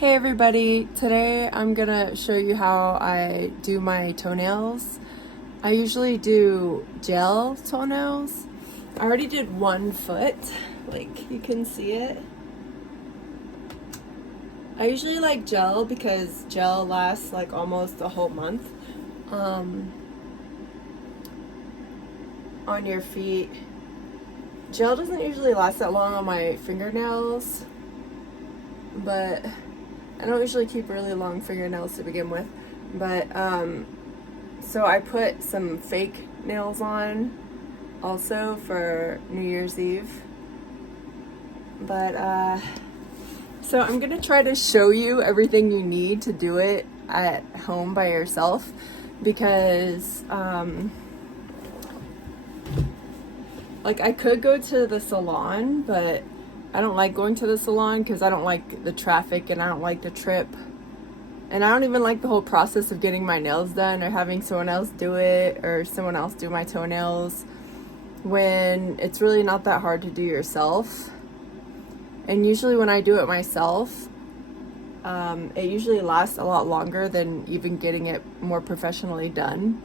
Hey everybody, today I'm gonna show you how I do my toenails. I usually do gel toenails. I already did one foot, like you can see it. I usually like gel because gel lasts like almost a whole month on your feet. Gel doesn't usually last that long on my fingernails, but I don't usually keep really long fingernails to begin with, but so I put some fake nails on also for New Year's Eve. But so I'm gonna try to show you everything you need to do it at home by yourself, because like I could go to the salon, but I don't like going to the salon because I don't like the traffic and I don't like the trip. And I don't even like the whole process of getting my nails done or having someone else do it or someone else do my toenails when it's really not that hard to do yourself. And usually when I do it myself, it usually lasts a lot longer than even getting it more professionally done.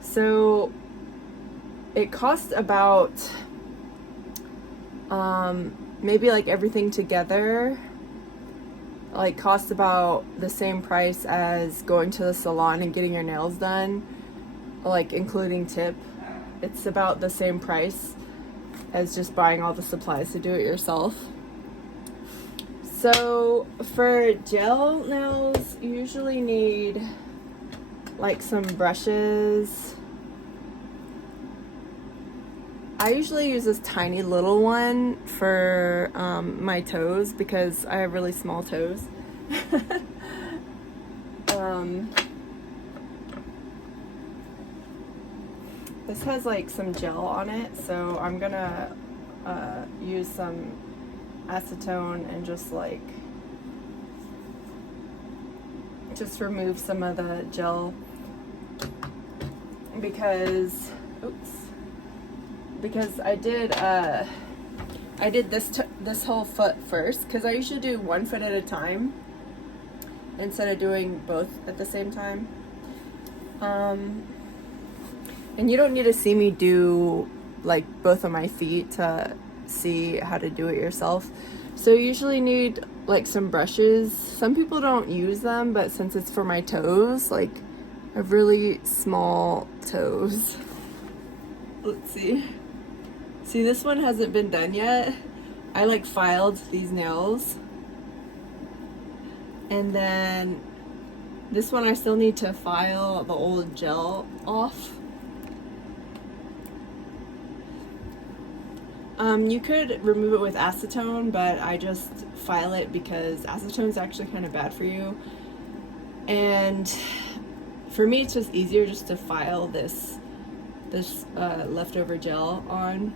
So it costs about maybe like everything together like costs about the same price as going to the salon and getting your nails done, like including tip. It's about the same price as just buying all the supplies to do it yourself. So for gel nails, you usually need like some brushes. I usually use this tiny little one for my toes because I have really small toes. This has like some gel on it, so I'm gonna use some acetone and just remove some of the gel because I did this whole foot first, because I usually do one foot at a time instead of doing both at the same time. And you don't need to see me do like both of my feet to see how to do it yourself. So you usually need like some brushes. Some people don't use them, but since it's for my toes, like I have really small toes. Let's see. See, this one hasn't been done yet. I like filed these nails. And then this one I still need to file the old gel off. You could remove it with acetone, but I just file it because acetone is actually kind of bad for you. And for me, it's just easier just to file this leftover gel on.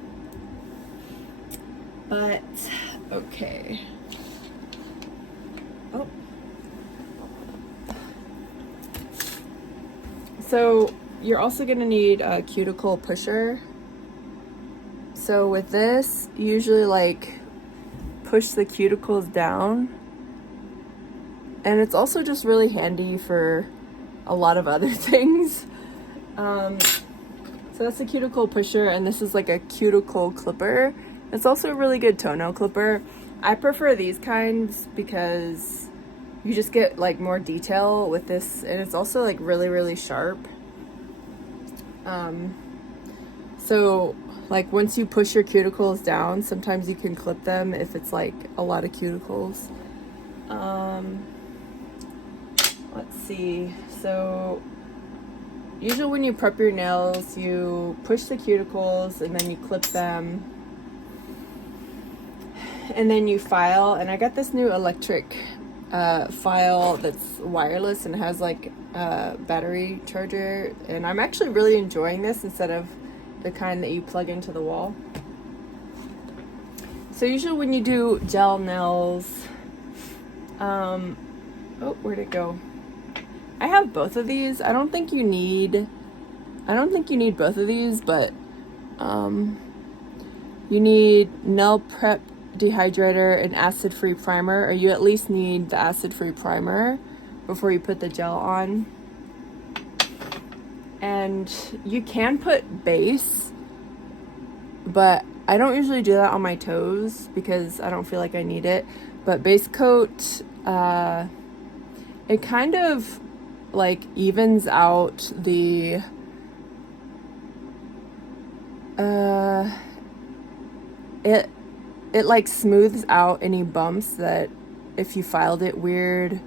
But okay. Oh. So you're also gonna need a cuticle pusher. So with this, you usually like push the cuticles down. And it's also just really handy for a lot of other things. So that's a cuticle pusher, and this is like a cuticle clipper. It's also a really good toenail clipper. I prefer these kinds because you just get like more detail with this, and it's also like really, really sharp. So like once you push your cuticles down, sometimes you can clip them if it's like a lot of cuticles. Let's see. So usually when you prep your nails, you push the cuticles and then you clip them. And then you file. And I got this new electric file that's wireless and has like a battery charger. And I'm actually really enjoying this instead of the kind that you plug into the wall. So usually when you do gel nails, oh, where'd it go? I have both of these. I don't think you need both of these, but you need nail prep dehydrator and acid-free primer, or you at least need the acid-free primer before you put the gel on. And you can put base, but I don't usually do that on my toes because I don't feel like I need it. But base coat, it kind of like evens out the it like smooths out any bumps that if you filed it weird,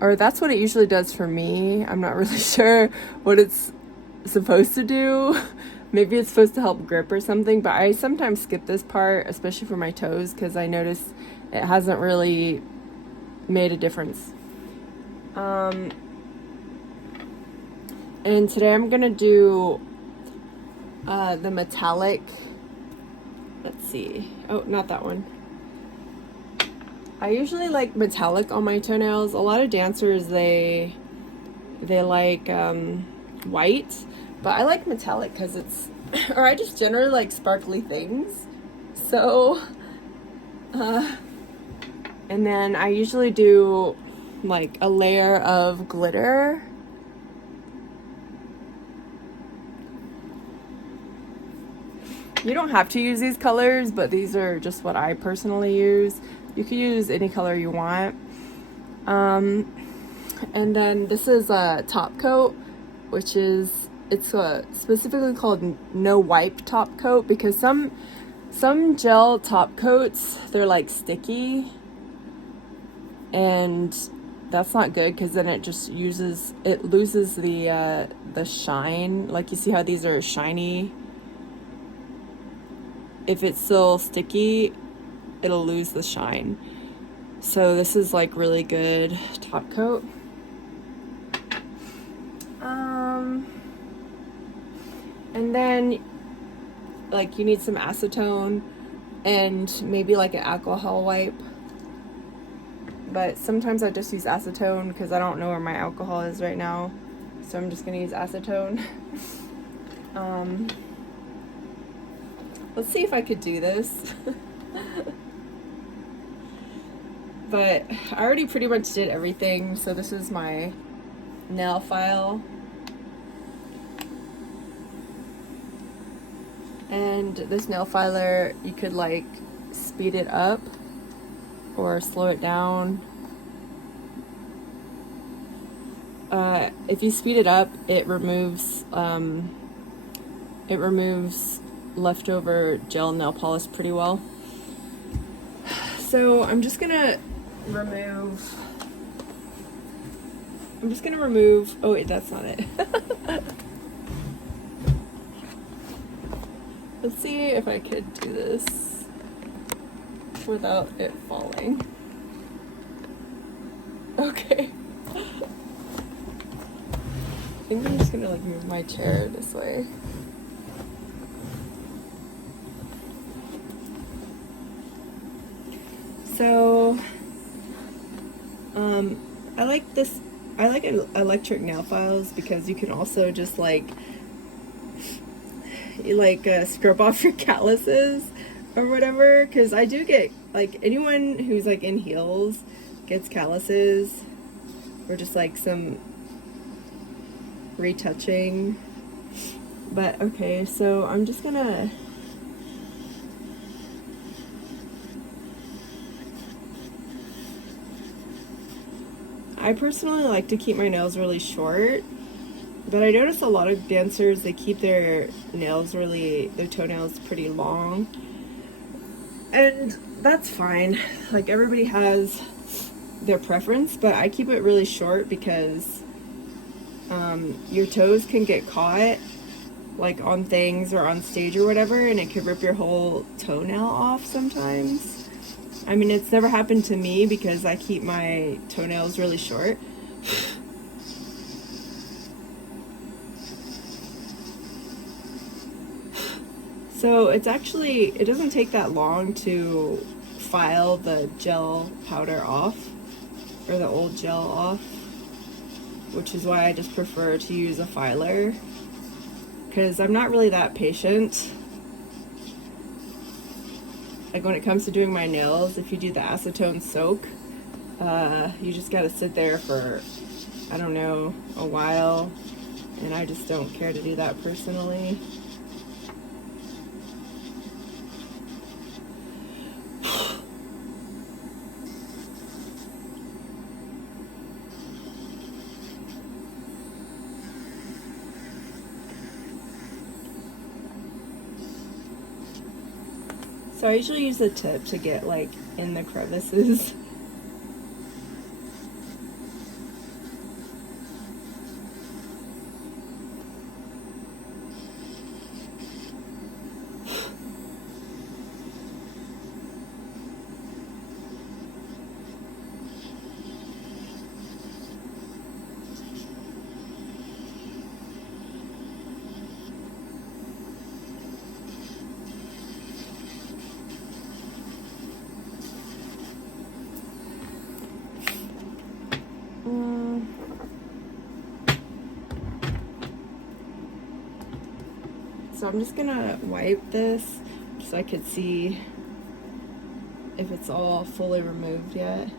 or that's what it usually does for me. I'm not really sure what it's supposed to do. Maybe it's supposed to help grip or something, but I sometimes skip this part, especially for my toes, because I notice it hasn't really made a difference. And today I'm gonna do the metallic, let's see, oh, not that one. I usually like metallic on my toenails. A lot of dancers, they like white, but I like metallic because it's, or I just generally like sparkly things. So, and then I usually do like a layer of glitter. You don't have to use these colors, but these are just what I personally use. You can use any color you want. And then this is a top coat, which is, it's specifically called no wipe top coat, because some gel top coats, they're like sticky, and that's not good because then it just loses the shine. Like you see how these are shiny? If it's still sticky, it'll lose the shine. So this is like really good top coat. And then like you need some acetone and maybe like an alcohol wipe. But sometimes I just use acetone because I don't know where my alcohol is right now. So I'm just gonna use acetone. Let's see if I could do this. But I already pretty much did everything. So this is my nail file. And this nail filer, you could like speed it up or slow it down. If you speed it up, it removes leftover gel nail polish pretty well. So I'm just gonna remove, oh wait, that's not it. Let's see if I could do this without it falling. Okay. I think I'm just gonna like move my chair this way. So, I like this. I like electric nail files because you can also just like scrub off your calluses or whatever. Because I do get, like, anyone who's like in heels gets calluses or just like some retouching. But okay, so I'm just gonna I personally like to keep my nails really short, but I notice a lot of dancers, they keep their toenails pretty long, and that's fine. Like, everybody has their preference, but I keep it really short because your toes can get caught like on things or on stage or whatever, and it could rip your whole toenail off sometimes. I mean, it's never happened to me because I keep my toenails really short. So it doesn't take that long to file the gel powder off, or the old gel off, which is why I just prefer to use a filer, because I'm not really that patient. like when it comes to doing my nails, if you do the acetone soak, you just gotta sit there for, I don't know, a while, and I just don't care to do that personally. So I usually use the tip to get like in the crevices. So I'm just gonna wipe this so I could see if it's all fully removed yet.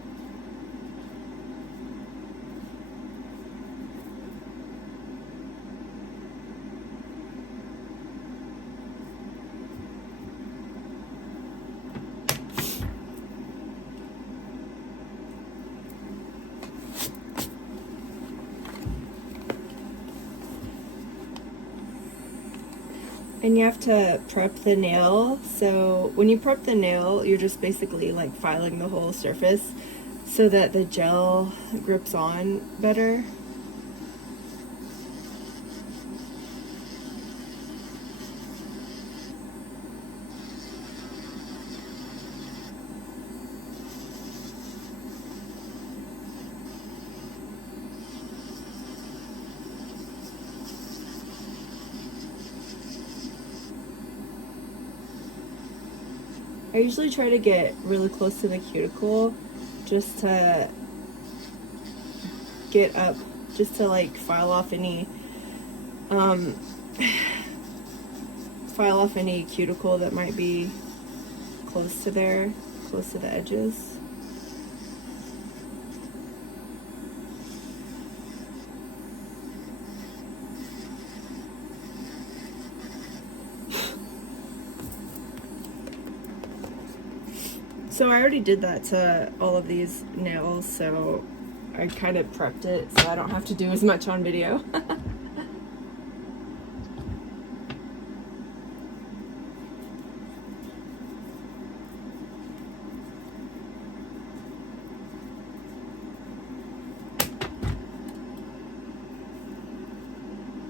And you have to prep the nail. So when you prep the nail, you're just basically like filing the whole surface so that the gel grips on better. I usually try to get really close to the cuticle just to get up, just to like file off any cuticle that might be close to there, close to the edges. So I already did that to all of these nails, so I kind of prepped it so I don't have to do as much on video.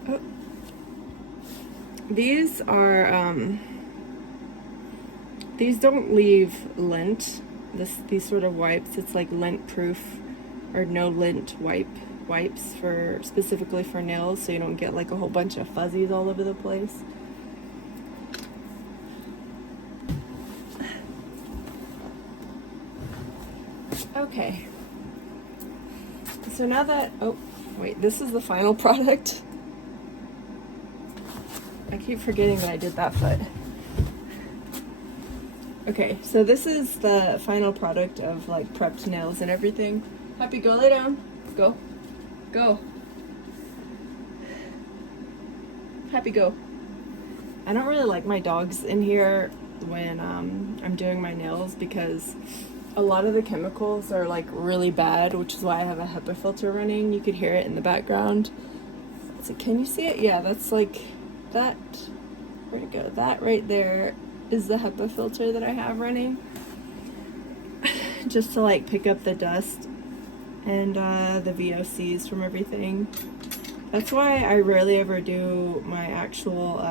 Oh. These are these don't leave lint. These sort of wipes, it's like lint proof or no lint wipes for specifically for nails, so you don't get like a whole bunch of fuzzies all over the place. Okay. So now that, oh wait, this is the final product. I keep forgetting that I did that foot. Okay, so this is the final product of like prepped nails and everything. Happy, go lay down. Go. Go. Happy, go. I don't really like my dogs in here when I'm doing my nails because a lot of the chemicals are like really bad, which is why I have a HEPA filter running. You could hear it in the background. So can you see it? Yeah, that's like that. Where'd it go? That right there is the HEPA filter that I have running just to like pick up the dust and the VOCs from everything. That's why I rarely ever do my actual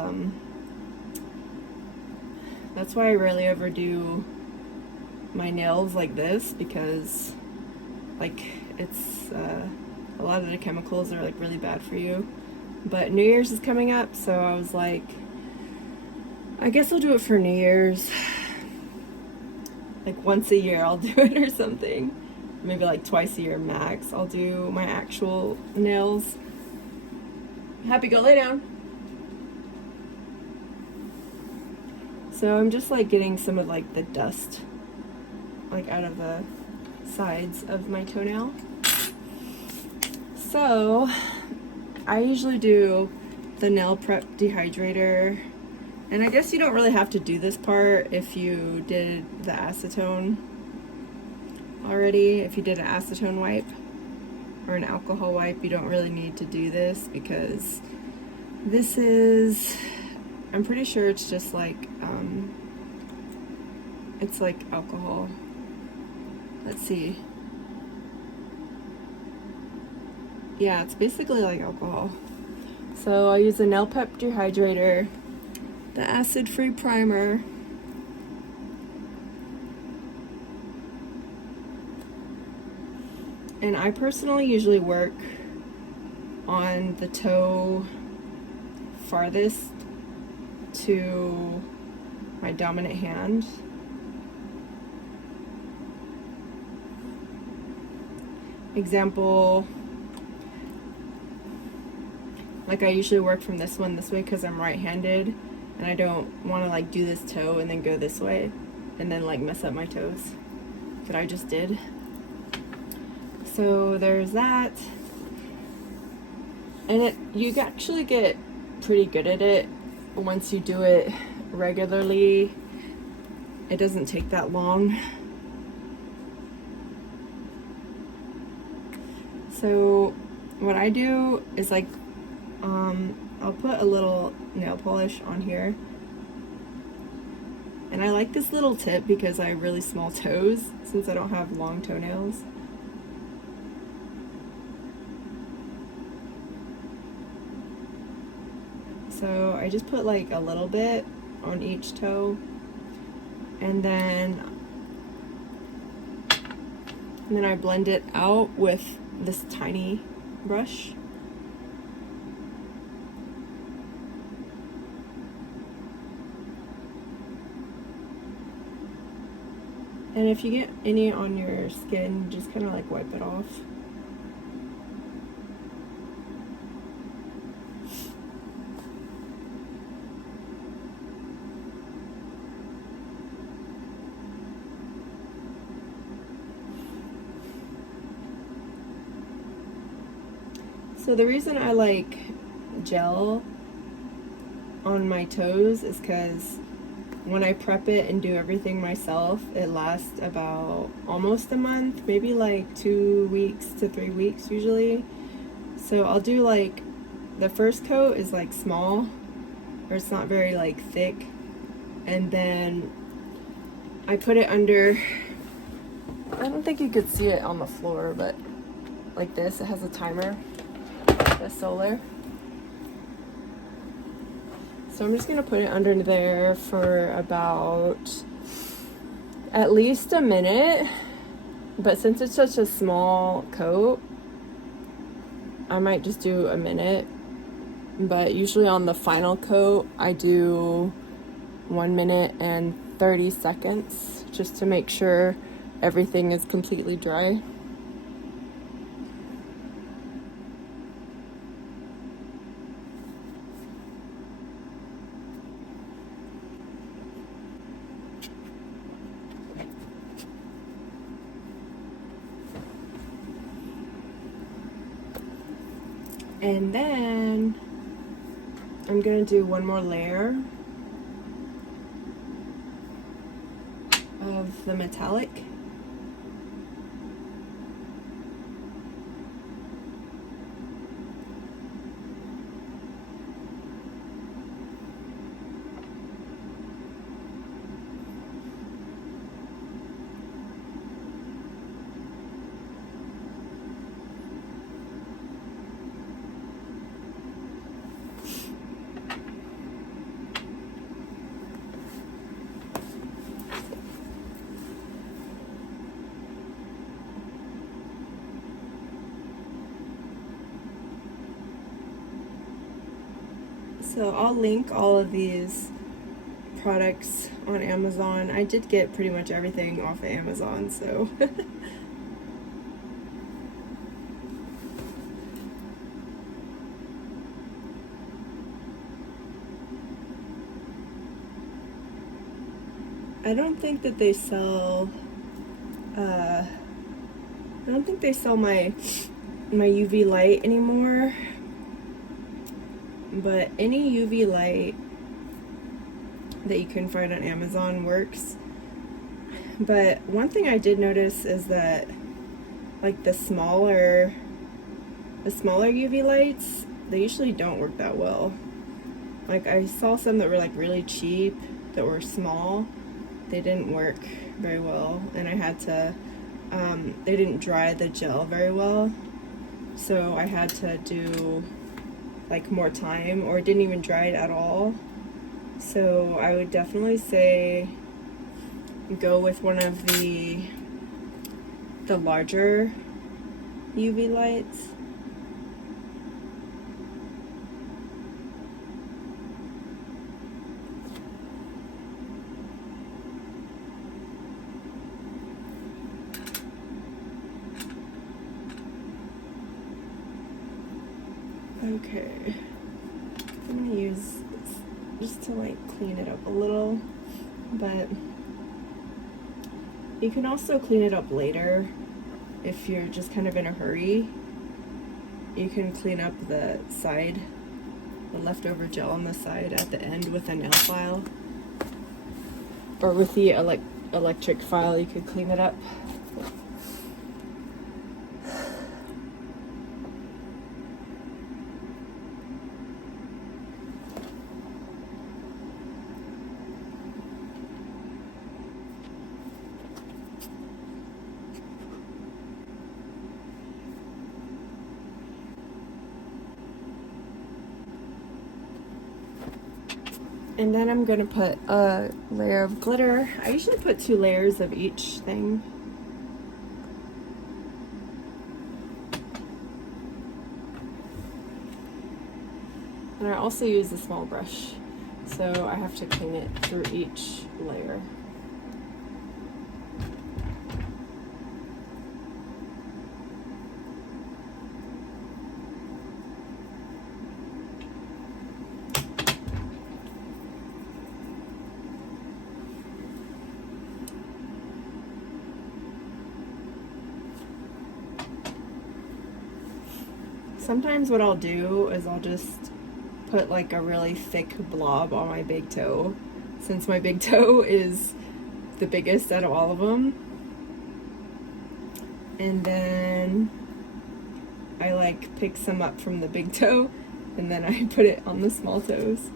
that's why I rarely ever do my nails like this, because like it's a lot of the chemicals are like really bad for you. But New Year's is coming up, so I was like, I guess I'll do it for New Year's. Like once a year I'll do it or something. Maybe like twice a year max. I'll do my actual nails. Happy, go lay down. So I'm just like getting some of like the dust like out of the sides of my toenail. So I usually do the nail prep dehydrator, and I guess you don't really have to do this part if you did the acetone already. If you did an acetone wipe or an alcohol wipe, you don't really need to do this, because this is, I'm pretty sure it's just like it's like alcohol. Let's see. Yeah, it's basically like alcohol. So I use the nail prep dehydrator, the acid-free primer, and I personally usually work on the toe farthest to my dominant hand. Example, like I usually work from this one this way because I'm right-handed, and I don't want to like do this toe and then go this way and then like mess up my toes that I just did. So there's that. And you actually get pretty good at it once you do it regularly. It doesn't take that long. So what I do is like, I'll put a little nail polish on here. And I like this little tip because I have really small toes since I don't have long toenails. So I just put like a little bit on each toe, and then I blend it out with this tiny brush. And if you get any on your skin, just kind of like wipe it off. So the reason I like gel on my toes is because when I prep it and do everything myself, it lasts about almost a month, maybe like 2 weeks to 3 weeks usually. So I'll do like, the first coat is like small, or it's not very like thick, and then I put it under, I don't think you could see it on the floor, but like this, it has a timer, the solar. So I'm just gonna put it under there for about at least a minute, but since it's such a small coat, I might just do a minute. But usually on the final coat, I do 1 minute and 30 seconds just to make sure everything is completely dry. And then I'm gonna do one more layer of the metallic. So I'll link all of these products on Amazon. I did get pretty much everything off of Amazon, so I don't think that they sell, I don't think they sell my UV light anymore, but any UV light that you can find on Amazon works. But one thing I did notice is that like the smaller UV lights, they usually don't work that well. Like I saw some that were like really cheap that were small. They didn't work very well, and I had to they didn't dry the gel very well, so I had to do like more time, or it didn't even dry it at all. So I would definitely say go with one of the larger UV lights. Okay, I'm gonna use this just to like clean it up a little, but you can also clean it up later if you're just kind of in a hurry. You can clean up the side, the leftover gel on the side at the end with a nail file, or with the electric file you could clean it up. And then I'm gonna put a layer of glitter. I usually put 2 layers of each thing. And I also use a small brush, so I have to clean it through each layer. Sometimes what I'll do is I'll just put like a really thick blob on my big toe, since my big toe is the biggest out of all of them. And then I like pick some up from the big toe and then I put it on the small toes.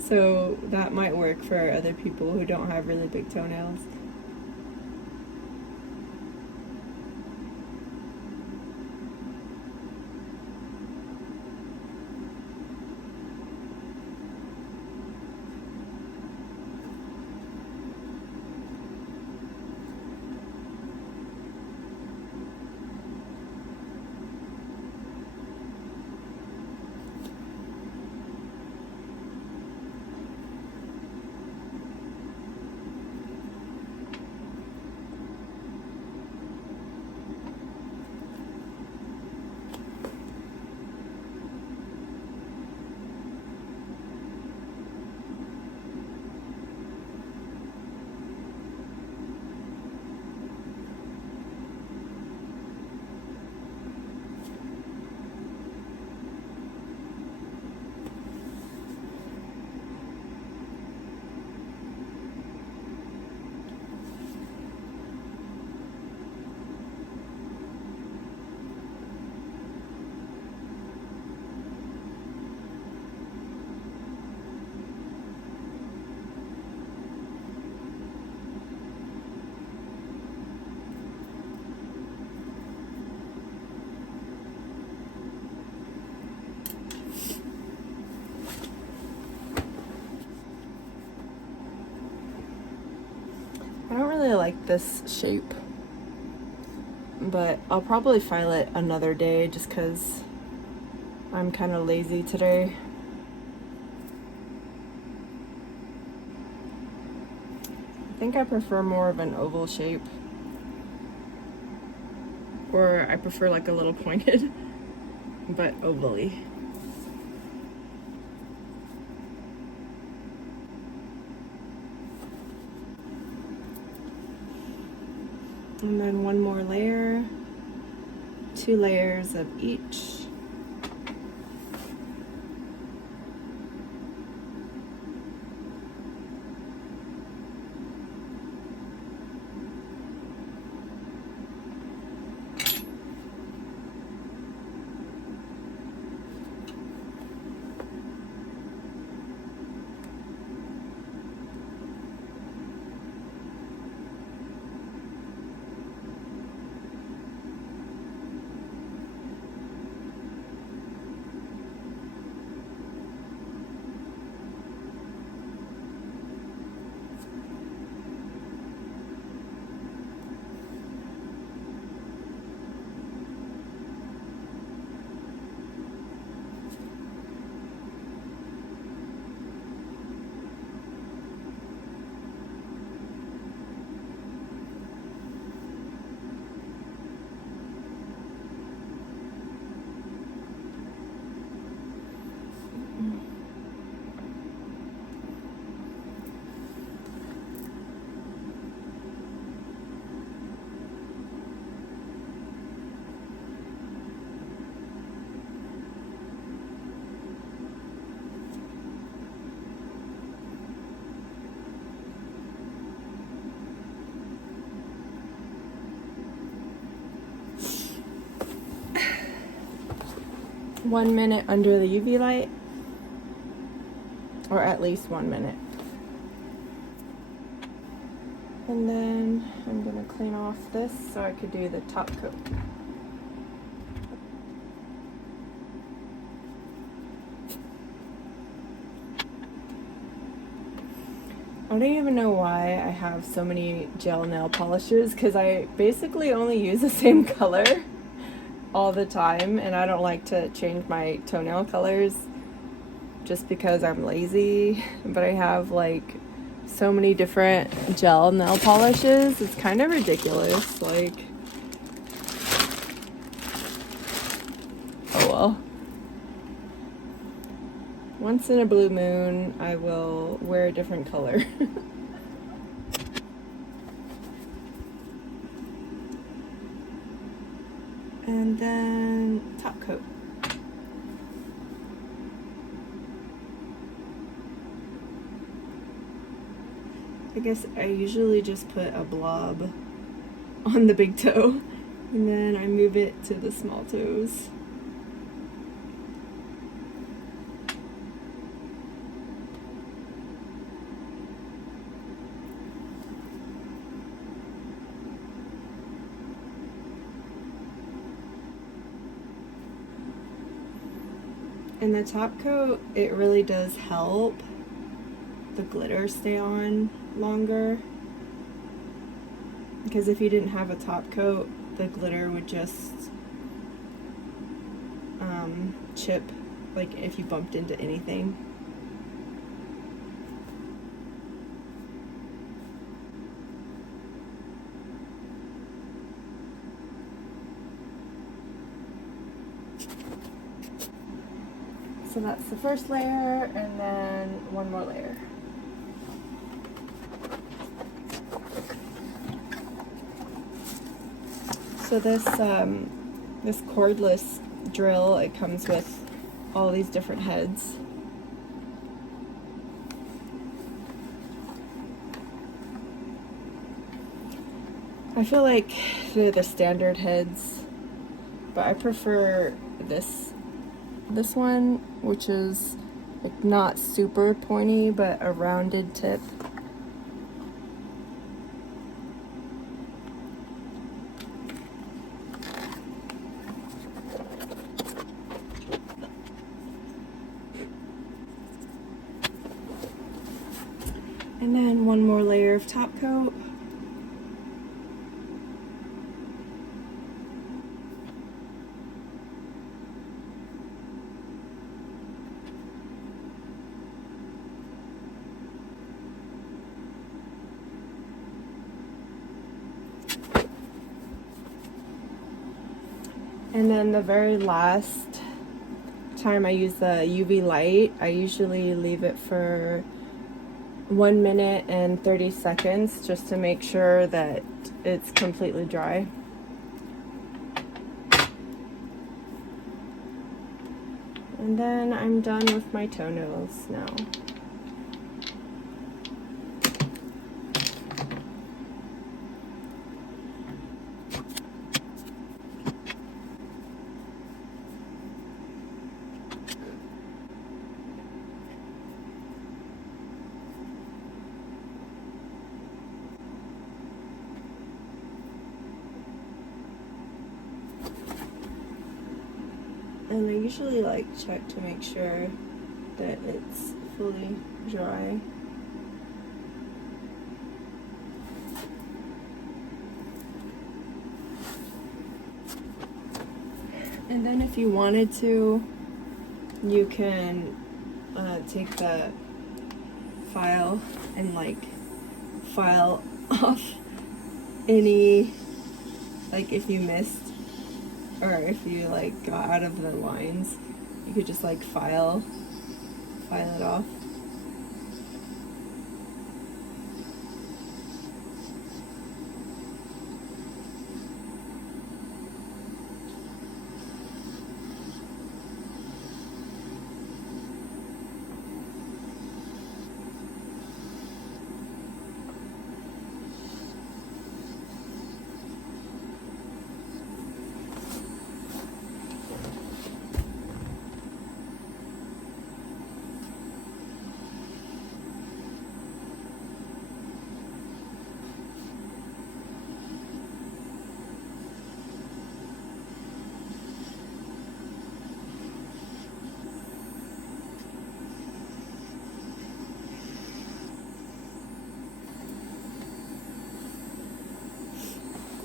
So that might work for other people who don't have really big toenails. I don't really like this shape, but I'll probably file it another day just because I'm kind of lazy today. I think I prefer more of an oval shape, or I prefer like a little pointed, but ovally. And then one more layer, 2 layers of each. One minute under the UV light, or at least 1 minute. And then I'm gonna clean off this so I could do the top coat. I don't even know why I have so many gel nail polishes, because I basically only use the same color all the time, and I don't like to change my toenail colors just because I'm lazy. But I have like so many different gel nail polishes, it's kind of ridiculous. Like, oh well. Once in a blue moon, I will wear a different color. And then top coat. I guess I usually just put a blob on the big toe, and then I move it to the small toes. And the top coat, it really does help the glitter stay on longer, because if you didn't have a top coat, the glitter would just chip, like if you bumped into anything. So that's the first layer, and then one more layer. So this this cordless drill, it comes with all these different heads. I feel like they're the standard heads, but I prefer this one, which is like not super pointy, but a rounded tip. And then one more layer of top coat. And then the very last time I use the UV light, I usually leave it for 1 minute and 30 seconds just to make sure that it's completely dry. And then I'm done with my toenails now. And I usually check to make sure that it's fully dry. And then if you wanted to, you can take the file and file off any, if you missed or if you got out of the lines, you could just file it off.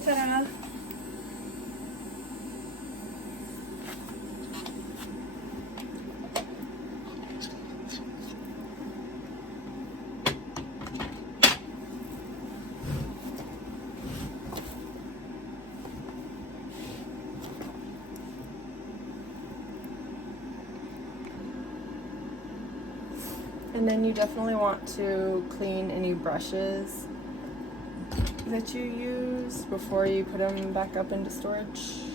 Ta-da! And then you definitely want to clean any brushes that you use before you put them back up into storage.